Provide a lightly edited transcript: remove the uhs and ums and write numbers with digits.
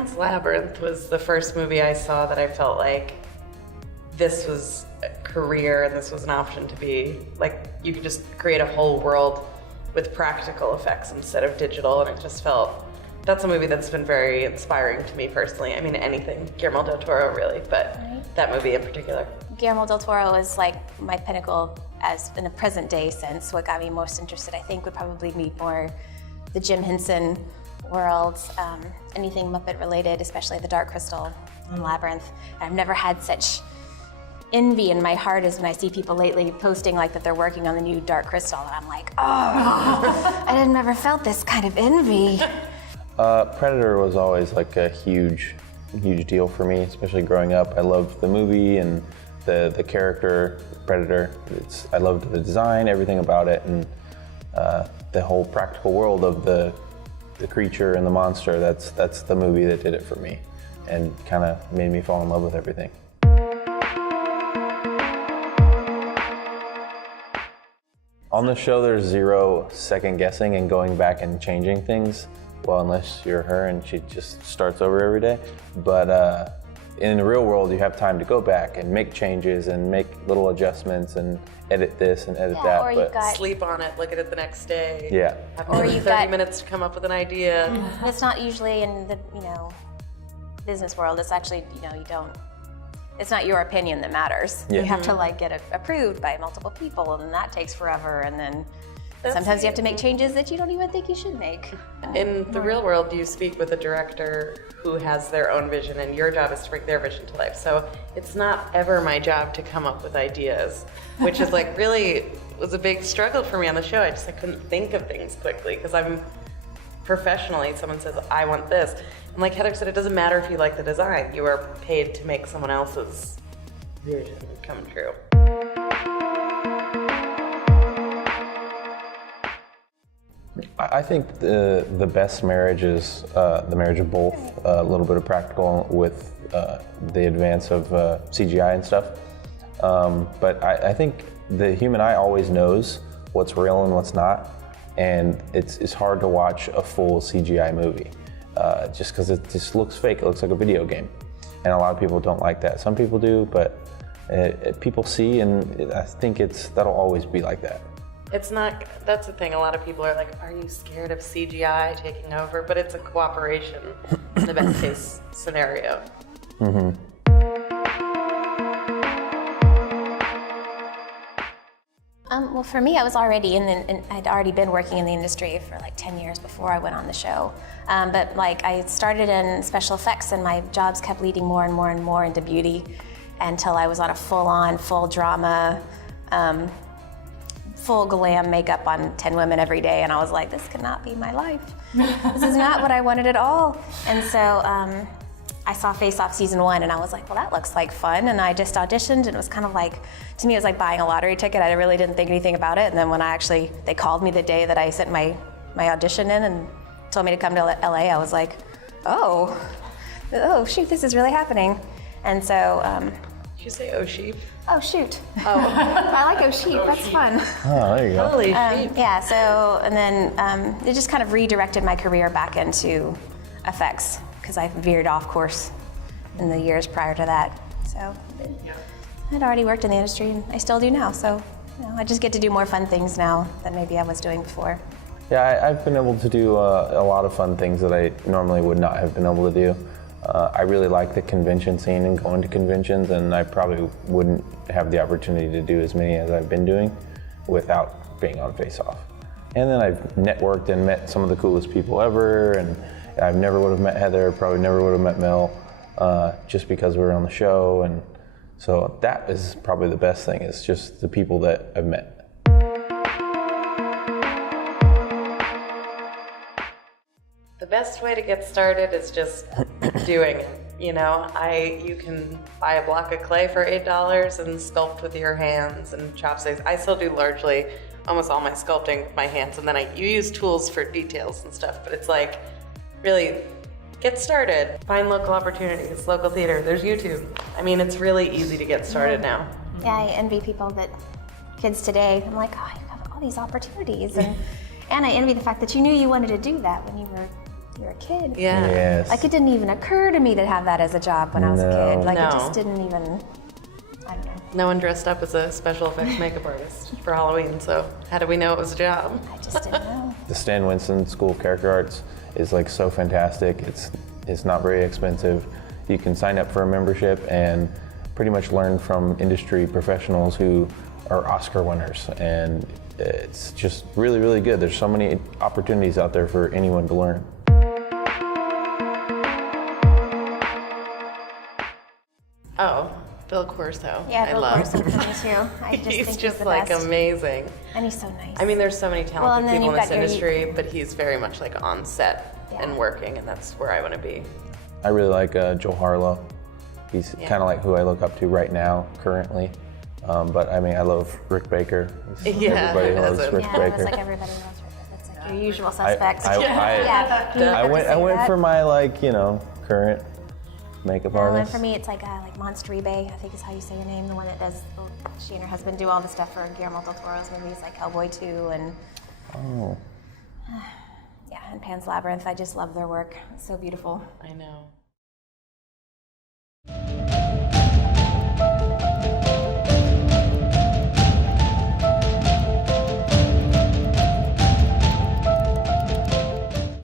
Pan's Labyrinth was the first movie I saw that I felt like this was a career and this was an option to be, like, you could just create a whole world with practical effects instead of digital, and it just felt, that's a movie that's been very inspiring to me personally. I mean, anything, Guillermo del Toro really, but that movie in particular. Guillermo del Toro is like my pinnacle as in a present day sense. What got me most interested, I think, would probably be more the Jim Henson world, anything Muppet related, especially the Dark Crystal and Labyrinth. And I've never had such envy in my heart as when I see people lately posting like that they're working on the new Dark Crystal, and I'm like, oh, I didn't ever felt this kind of envy. Predator was always like a huge deal for me, especially growing up. I loved the movie and the character, Predator. I loved the design, everything about it, and the whole practical world of the creature and the monster. That's the movie that did it for me and kind of made me fall in love with everything. On the show, there's zero second guessing and going back and changing things. Well, unless you're her and she just starts over every day. But in the real world, you have time to go back and make changes and make little adjustments and edit this and edit that. Or you've got, Sleep on it, look at it the next day. Yeah. Have Or only you've 30 got- minutes to come up with an idea. it's not usually in the, business world. It's actually, it's not your opinion that matters. Yeah. You have to like get it approved by multiple people, and then that takes forever, and then That's sometimes you have to make changes that you don't even think you should make. In the real world, you speak with a director who has their own vision, and your job is to bring their vision to life. So it's not ever my job to come up with ideas, which is like really was a big struggle for me on the show. I couldn't think of things quickly because I'm professionally, someone says, I want this. And like Heather said, it doesn't matter if you like the design. You are paid to make someone else's vision come true. I think the best marriage is the marriage of both, a little bit of practical with the advance of CGI and stuff. But I think the human eye always knows what's real and what's not, and it's hard to watch a full CGI movie just because it just looks fake. It looks like a video game, and a lot of people don't like that. Some people do, but people see, and I think that'll always be like that. It's not, that's the thing, a lot of people are like, are you scared of CGI taking over? But it's a cooperation in the best case scenario. Mm-hmm. Well, for me, I was already I'd already been working in the industry for like 10 years before I went on the show. But like I started in special effects, and my jobs kept leading more and more and more into beauty until I was on a full drama, full glam makeup on 10 women every day, and I was like, this cannot be my life. This is not what I wanted at all. And so I saw Face Off season 1, and I was like, well, that looks like fun. And I just auditioned, and it was kind of like, to me, it was like buying a lottery ticket. I really didn't think anything about it. And then when they called me the day that I sent my audition in and told me to come to LA, I was like, oh shoot, this is really happening. And so, Did you say oh sheep? oh shoot. Oh, I like oh sheep, that's fun. Oh, there you go. Holy sheep. Yeah, so, and then it just kind of redirected my career back into effects, because I veered off course in the years prior to that. So I'd already worked in the industry, and I still do now. So I just get to do more fun things now than maybe I was doing before. Yeah, I've been able to do a lot of fun things that I normally would not have been able to do. I really like the convention scene and going to conventions, and I probably wouldn't have the opportunity to do as many as I've been doing without being on Face Off. And then I've networked and met some of the coolest people ever, and I never would have met Heather, probably never would have met Mel, just because we were on the show. And so that is probably the best thing, is just the people that I've met. The best way to get started is just doing it. You can buy a block of clay for $8 and sculpt with your hands and chopsticks. I still do largely almost all my sculpting with my hands, and then you use tools for details and stuff, but it's like, really get started. Find local opportunities, local theater, there's YouTube. I mean, it's really easy to get started now. Yeah, I envy kids today. I'm like, oh, you have all these opportunities. And I envy the fact that you knew you wanted to do that when you were you're a kid. Yeah. Yes. Like it didn't even occur to me to have that as a job when I was a No. kid. Like No. it just didn't even, I don't know. No one dressed up as a special effects makeup artist for Halloween, so how do we know it was a job? I just didn't know. The Stan Winston School of Character Arts is like so fantastic. It's not very expensive. You can sign up for a membership and pretty much learn from industry professionals who are Oscar winners, and it's just really, really good. There's so many opportunities out there for anyone to learn. Oh, Bill Corso. Yeah, I Bill love. Corso for me too. I just He's think just he's the like best. amazing. And he's so nice. I mean, there's so many Well, talented and then people in you've this got your- industry, but he's very much like on set and Yeah. working, and that's where I want to be. I really like Joe Harlow. He's Yeah. kind of like who I look up to right now, currently. But I mean, I love Rick Baker. Yeah, Everybody who loves doesn't? Rick yeah, Baker. it's like everybody knows her. That's like your usual I- suspects. I- yeah. You have to I say went that. for my current makeup No, and artist. for me, it's like Monster Bay, I think is how you say her name, the one that does, she and her husband do all the stuff for Guillermo del Toro's movies, like Hellboy 2 and, Oh. yeah, and Pan's Labyrinth. I just love their work. It's so beautiful. I know.